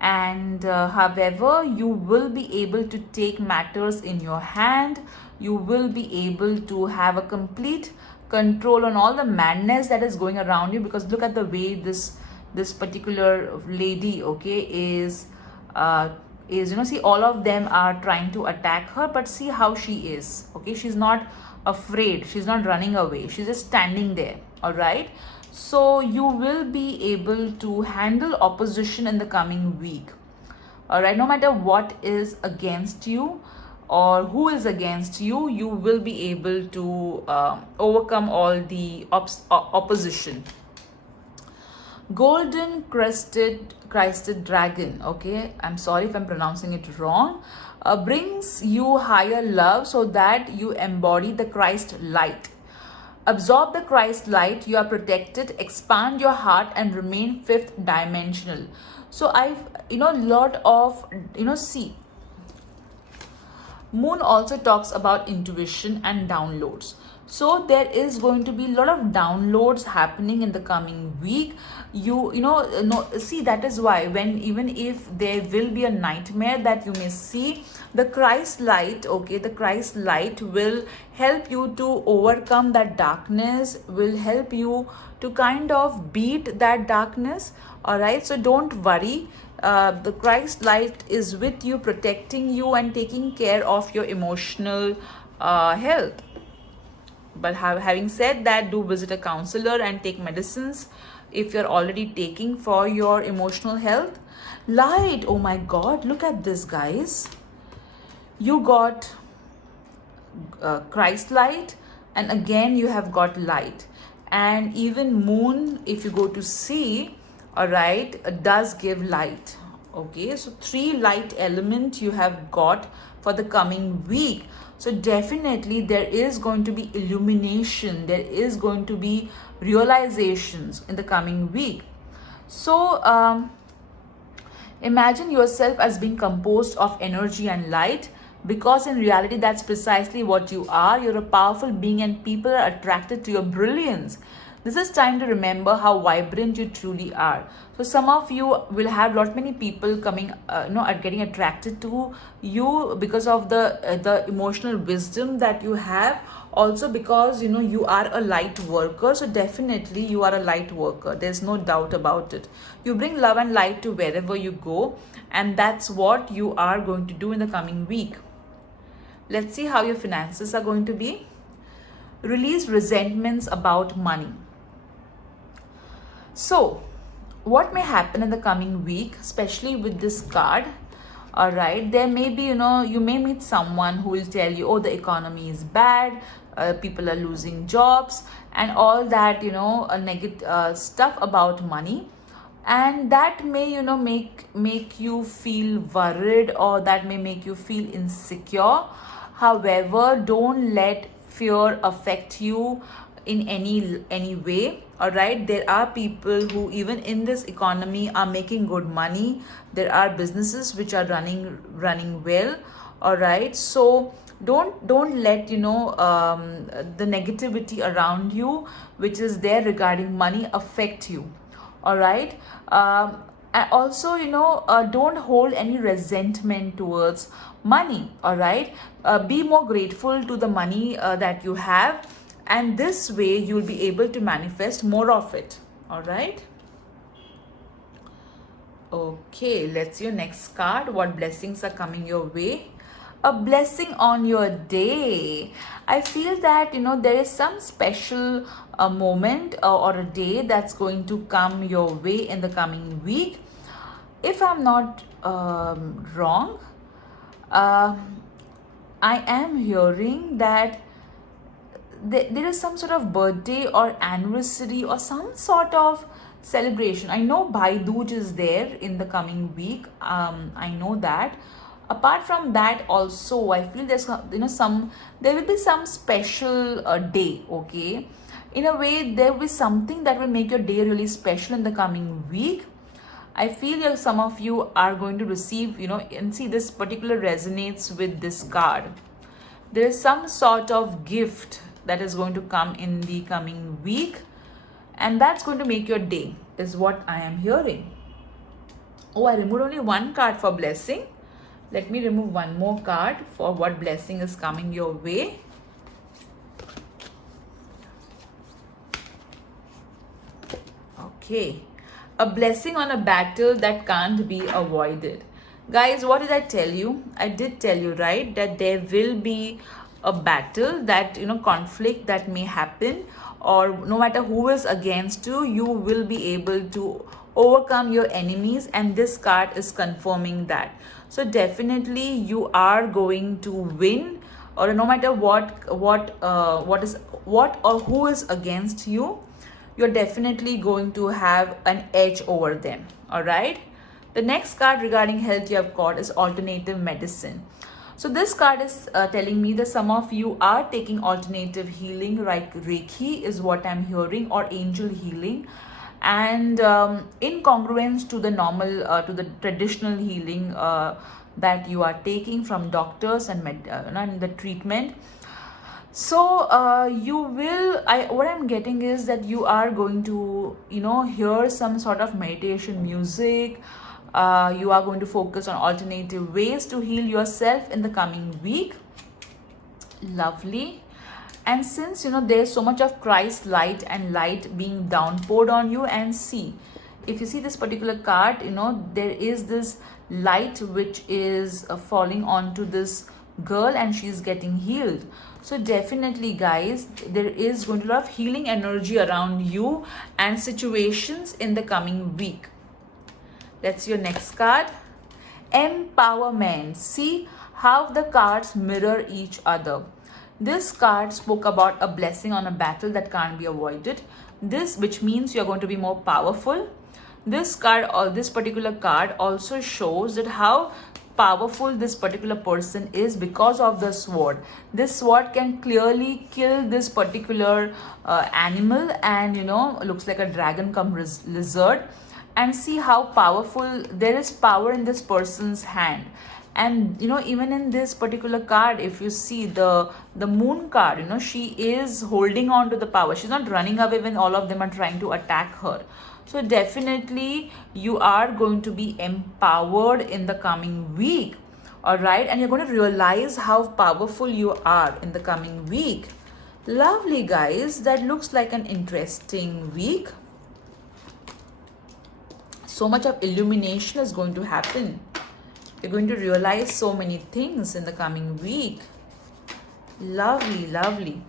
and however you will be able to take matters in your hand. You will be able to have a complete control on all the madness that is going around you, because look at the way this particular lady, okay, is see, all of them are trying to attack her, but see how she is, okay, she's not afraid, she's not running away, she's just standing there. All right, so you will be able to handle opposition in the coming week. All right, no matter what is against you or who is against you, you will be able to overcome all the opposition. Golden crested dragon, okay, I'm sorry if I'm pronouncing it wrong, brings you higher love so that you embody the Christ light. Absorb the Christ light, you are protected, expand your heart and remain fifth dimensional. So I've lot of see, Moon also talks about intuition and downloads. So there is going to be a lot of downloads happening in the coming week. You know, no, see, that is why when, even if there will be a nightmare that you may see, the Christ light, okay, the Christ light will help you to overcome that darkness, will help you to kind of beat that darkness. All right, so don't worry. The Christ light is with you, protecting you and taking care of your emotional health. But having said that, do visit a counselor and take medicines if you're already taking for your emotional health. Light, oh my god, look at this, guys. You got Christ light, and again you have got light. And even moon, if you go to see, all right, does give light. Okay, so 3 light element you have got for the coming week. So definitely there is going to be illumination, there is going to be realizations in the coming week. So imagine yourself as being composed of energy and light, because in reality that's precisely what you are. You're a powerful being and people are attracted to your brilliance. This is time to remember how vibrant you truly are. So some of you will have lot many people coming, are getting attracted to you because of the emotional wisdom that you have. Also because you are a light worker, so definitely you are a light worker. There's no doubt about it. You bring love and light to wherever you go, and that's what you are going to do in the coming week. Let's see how your finances are going to be. Release resentments about money. So what may happen in the coming week, especially with this card, all right, there may be, you may meet someone who will tell you, oh, the economy is bad, people are losing jobs and all that, negative stuff about money. And that may make you feel worried, or that may make you feel insecure. However, don't let fear affect you in any way. All right, there are people who even in this economy are making good money. There are businesses which are running well. All right, so don't let the negativity around you which is there regarding money affect you. All right, and also don't hold any resentment towards money. All right, be more grateful to the money that you have, and this way you'll be able to manifest more of it. All right, okay, let's see your next card. What blessings are coming your way? A blessing on your day. I feel that there is some special moment or a day that's going to come your way in the coming week. If I'm not wrong, I am hearing that there is some sort of birthday or anniversary or some sort of celebration. I know Bhai Dooj is there in the coming week. I know that. Apart from that, also I feel there's there will be some special day. Okay, in a way there will be something that will make your day really special in the coming week. I feel some of you are going to receive, and see, this particular resonates with this card. There is some sort of gift that is going to come in the coming week, and that's going to make your day, is what I am hearing. Oh, I removed only one card for blessing. Let me remove one more card for what blessing is coming your way. Okay, a blessing on a battle that can't be avoided. Guys, what did I tell you? I did tell you, right, that there will be a battle, that conflict that may happen, or no matter who is against you, you will be able to overcome your enemies, and this card is confirming that. So definitely you are going to win, or no matter what or who is against you, you're definitely going to have an edge over them. All right, the next card regarding health you have got is alternative medicine. So this card is telling me that some of you are taking alternative healing, like Reiki is what I'm hearing, or angel healing. And in congruence to the normal, to the traditional healing that you are taking from doctors and the treatment. So you will, what I'm getting is that you are going to, hear some sort of meditation music. You are going to focus on alternative ways to heal yourself in the coming week. Lovely. And since there's so much of Christ light and light being downpoured on you, and see, if you see this particular card, there is this light which is falling onto this girl and she's getting healed. So definitely guys, there is going to be a lot of healing energy around you and situations in the coming week. Let's see your next card. Empowerment. See how the cards mirror each other. This card spoke about a blessing on a battle that can't be avoided. This, which means you're going to be more powerful. This card, or this particular card, also shows that how powerful this particular person is because of the sword. This sword can clearly kill this particular animal, and looks like a dragon come lizard. And see how powerful, there is power in this person's hand. And even in this particular card, if you see the moon card, she is holding on to the power. She's not running away when all of them are trying to attack her. So definitely you are going to be empowered in the coming week. All right, and you're going to realize how powerful you are in the coming week. Lovely guys, that looks like an interesting week. So much of illumination is going to happen. You're going to realize so many things in the coming week. Lovely, lovely.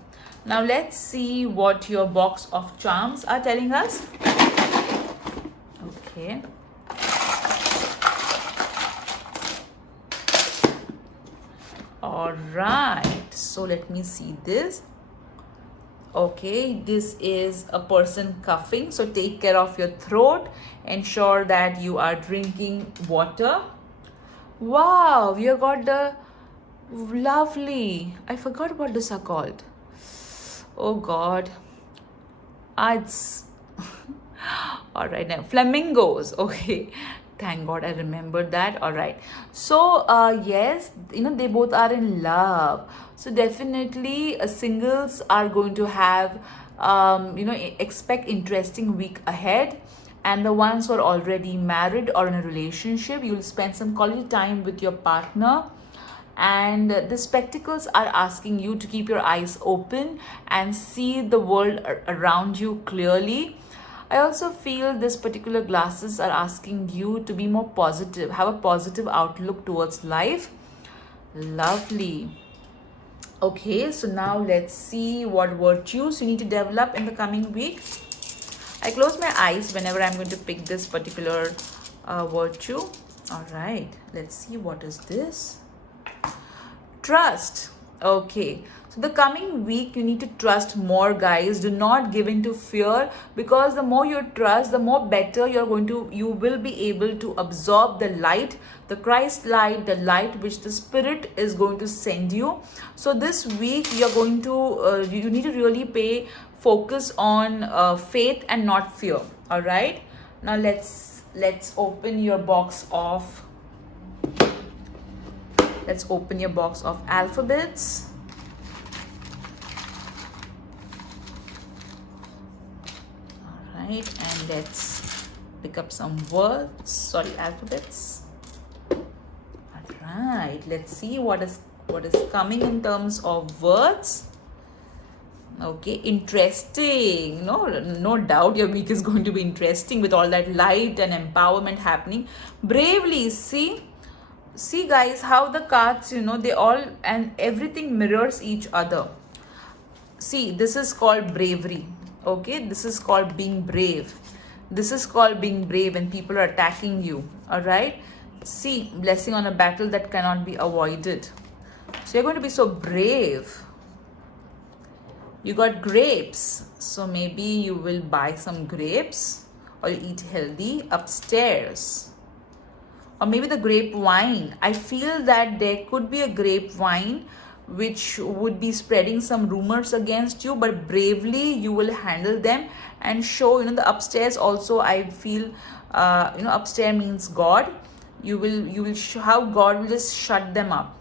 Now let's see what your box of charms are telling us. Okay. All right. So let me see this. Okay, this is a person coughing. So take care of your throat. Ensure that you are drinking water. Wow, you got the lovely, I forgot what these are called. Oh God. It's all right, now flamingos. Okay, thank God I remembered that. All right, so yes, they both are in love. So definitely singles are going to have expect interesting week ahead. And the ones who are already married or in a relationship, you will spend some quality time with your partner. And the spectacles are asking you to keep your eyes open and see the world around you clearly. I also feel this particular glasses are asking you to be more positive, have a positive outlook towards life. Lovely. Okay, so now let's see what virtues you need to develop in the coming week. I close my eyes whenever I'm going to pick this particular virtue. All right, let's see what is this. Trust. Okay, so the coming week you need to trust more, guys. Do not give in to fear, because the more you trust, the more better you will be able to absorb the light, the Christ light, the light which the Spirit is going to send you. So this week you're going to you need to really pay focus on faith and not fear. All right, now let's open your box of alphabets. All right, and let's pick up some alphabets. All right, let's see what is coming in terms of words. Okay, interesting. No doubt your week is going to be interesting with all that light and empowerment happening. Bravely. See guys, how the cards, they all and everything mirrors each other. See, this is called bravery. Okay, this is called being brave. This is called being brave when people are attacking you. All right, see, blessing on a battle that cannot be avoided. So you're going to be so brave. You got grapes, so maybe you will buy some grapes, or you eat healthy upstairs. Or maybe the grape wine. I feel that there could be a grape wine which would be spreading some rumors against you, but bravely you will handle them and show. The upstairs also, I feel upstairs means God. how God will just shut them up.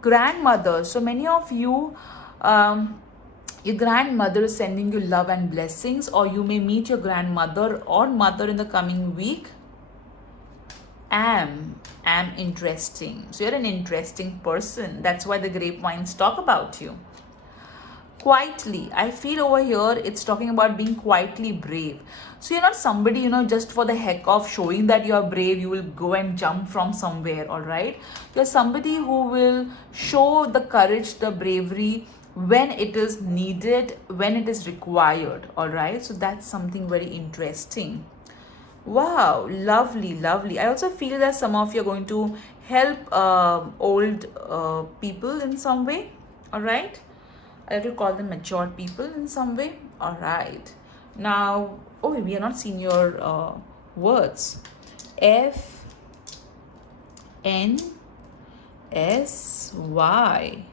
Grandmother. So many of you, your grandmother is sending you love and blessings, or you may meet your grandmother or mother in the coming week. Am interesting. So you're an interesting person. That's why the grapevines talk about you. Quietly, I feel over here it's talking about being quietly brave. So you're not somebody, just for the heck of showing that you're brave, you will go and jump from somewhere, all right? You're somebody who will show the courage, the bravery when it is needed, when it is required, all right? So that's something very interesting. Wow, lovely, lovely. I also feel that some of you are going to help old people in some way, all right? I have to call them mature people in some way. All right. Now, oh, we are not seeing your words. F N S Y.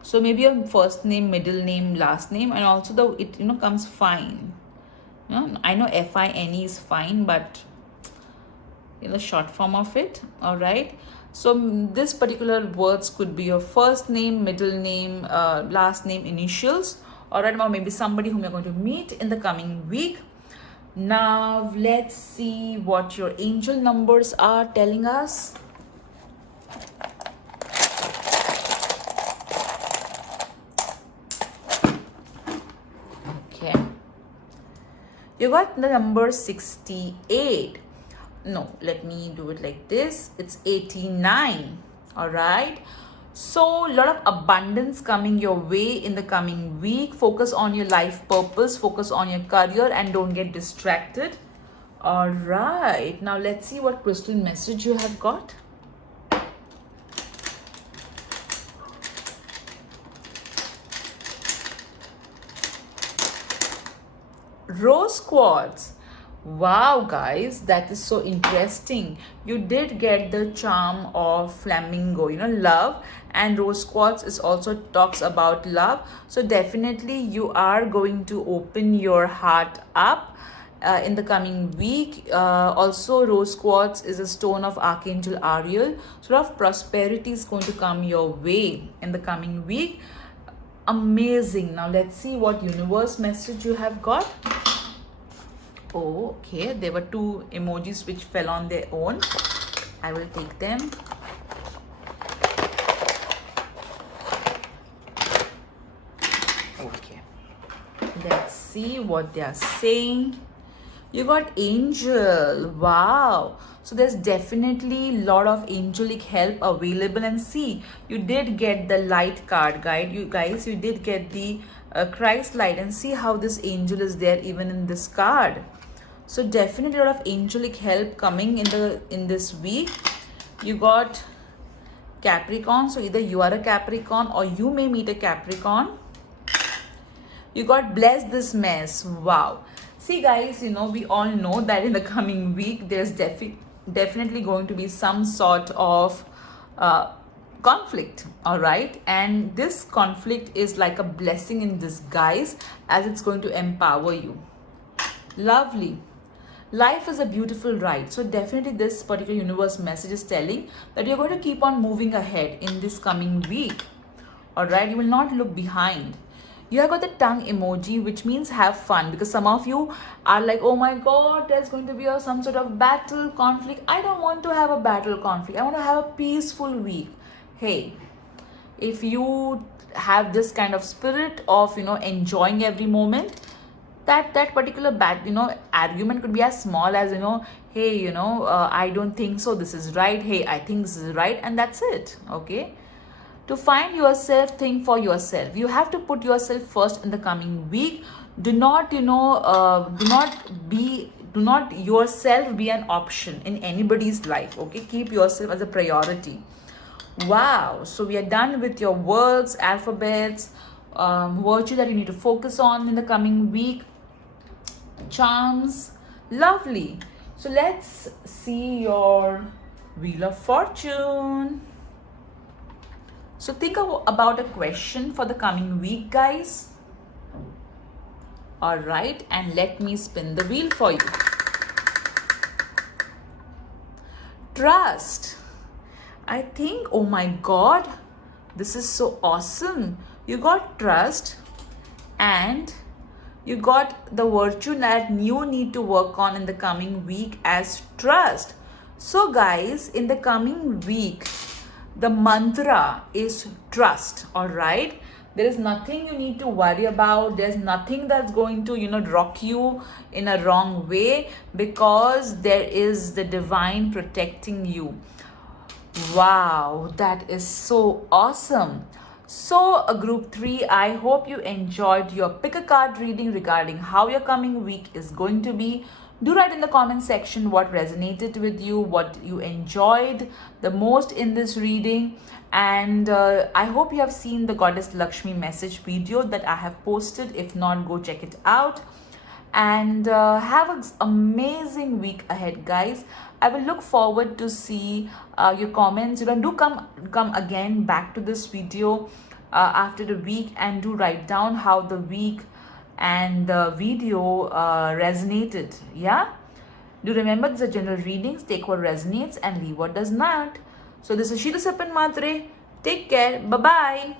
So maybe your first name, middle name, last name, and also it comes fine. I know FINE is fine, but short form of it. All right. So this particular words could be your first name, middle name, last name, initials, all right, or maybe somebody whom you're going to meet in the coming week. Now let's see what your angel numbers are telling us. Okay, you got the number 68. No, let me do it like this. It's 89. All right. So a lot of abundance coming your way in the coming week. Focus on your life purpose, focus on your career, and don't get distracted. All right. Now let's see what crystal message you have got. Rose quartz. Wow, guys, that is so interesting. You did get the charm of flamingo, love, and rose quartz is also talks about love. So definitely you are going to open your heart up in the coming week. Also, rose quartz is a stone of Archangel Ariel. So a lot of prosperity is going to come your way in the coming week. Amazing. Now let's see what universe message you have got. Oh, okay, there were two emojis which fell on their own. I will take them. Okay, let's see what they are saying. You got angel. Wow. So there's definitely a lot of angelic help available. And see, you did get the light card, guide. You guys, you did get the Christ light. And see how this angel is there even in this card. So definitely a lot of angelic help coming in this week. You got Capricorn. So either you are a Capricorn or you may meet a Capricorn. You got bless this mess. Wow. See, guys, we all know that in the coming week, there's definitely going to be some sort of conflict, all right? And this conflict is like a blessing in disguise, as it's going to empower you. Lovely. Life is a beautiful ride. So definitely this particular universe message is telling that you're going to keep on moving ahead in this coming week, all right? You will not look behind. You have got the tongue emoji, which means have fun, because some of you are like, oh my god, there's going to be some sort of battle, conflict. I don't want to have a battle, conflict. I want to have a peaceful week. Hey, if you have this kind of spirit of enjoying every moment, that particular argument could be as small as hey, I don't think so, this is right. Hey, I think this is right, and that's it. Okay, to find yourself, think for yourself. You have to put yourself first in the coming week. Do not yourself be an option in anybody's life. Okay, keep yourself as a priority. Wow. So we are done with your words, alphabets, virtue that you need to focus on in the coming week, charms. Lovely. So let's see your Wheel of Fortune. So think about a question for the coming week, guys. All right, and let me spin the wheel for you. trust. I think, oh my god, this is so awesome. You got trust, and you got the virtue that you need to work on in the coming week as trust. So, guys, in the coming week, the mantra is trust, all right? There is nothing you need to worry about. There's nothing that's going to, rock you in a wrong way, because there is the divine protecting you. Wow, that is so awesome. So, group 3, I hope you enjoyed your pick a card reading regarding how your coming week is going to be. Do write in the comment section what resonated with you, what you enjoyed the most in this reading. And I hope you have seen the Goddess Lakshmi message video that I have posted. If not, go check it out. And have an amazing week ahead, guys. I will look forward to see your comments. Do come again back to this video after the week, and do write down how the week and the video resonated. Yeah, do remember, these are general readings. Take what resonates and leave what does not. So this is Sheila Sapan Matre. Take care. Bye bye.